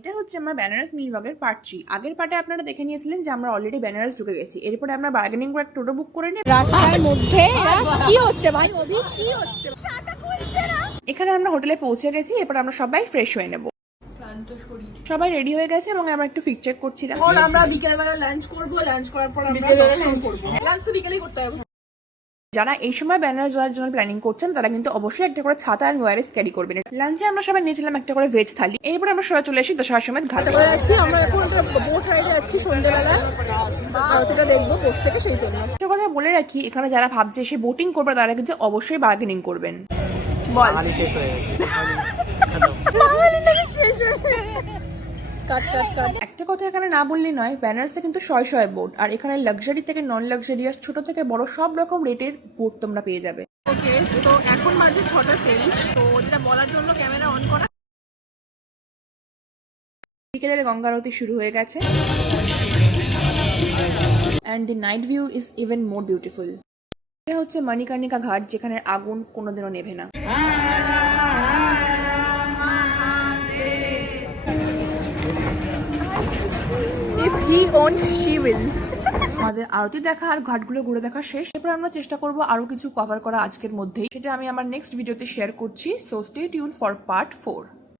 এটা হচ্ছে আমার বেনারস নীলবাগের পার্ট 3। আগের পার্টে আপনারা দেখে নিয়েছিলেন যে আমরা অলরেডি বেনারস ঢুকে গেছি। এরপরে আমরা বার্গেনিং করে একটা টোটো বুক করে নিই। রাস্তার মধ্যে কি হচ্ছে ভাই? অভি কি হচ্ছে? এখানে আমরা হোটেলে পৌঁছে গেছি। এরপর আমরা সবাই ফ্রেশ হয়ে নেব। সবাই রেডি হয়ে গেছে এবং আমরা একটু ফিক চেক করছিলাম। এখন আমরা বিকেলবেলা লাঞ্চ করব, লাঞ্চ করার পর আমরা দর্শন করব। লাঞ্চ তো বিকেলেই করতে হবে। যারা এই সময় বেনারস যাওয়ার জন্য প্ল্যানিং করছেন তারা কিন্তু অবশ্যই একটা করে ছাতা আর ওয়ারেস ক্যারি করবেন। লাঞ্চে আমরা সবাই নিয়েছিলাম একটা করে ভেজ থালি। এরপর আমরা সবাই চলে আসি দশার সময় ঘাটে। আমরা এখন বোট রাইডে যাচ্ছি সন্ধ্যেবেলা, আরতিটা দেখবো বোট থেকে, সেই জন্য একটা কথা বলে রাখি, এখানে যারা ভাবছে সে বোটিং করবে তারা কিন্তু অবশ্যই বার্গেনিং করবেন। বল শেষ হয়ে গেছে। একটা কথা এখানে না বললে নয়, বেনারসে কিন্তু শয়ে শয়ে বোট, আর এখানে লাক্সারি থেকে নন লাক্সারিয়াস ছোট থেকে বড় সব রকম রেটের বোট তোমরা পেয়ে যাবে। ওকে, তো এখন বাজে 6:30। তো যেটা বলার জন্য ক্যামেরা অন করা। বিকেলের গঙ্গা আরতি শুরু হয়ে গেছে and the night view is even more beautiful. এটা হচ্ছে মণিকর্ণিকা ঘাট, যেখানে আগুন কোনোদিনও নেভে না। If he wants, she will. আমাদের আরতি দেখা আর ঘাটগুলো ঘুরে দেখা শেষ। এরপর আমরা চেষ্টা করব আরো কিছু কভার করা আজকের মধ্যেই। সেটা আমি আমার নেক্সট ভিডিওতে শেয়ার করছি। So stay tune for part 4।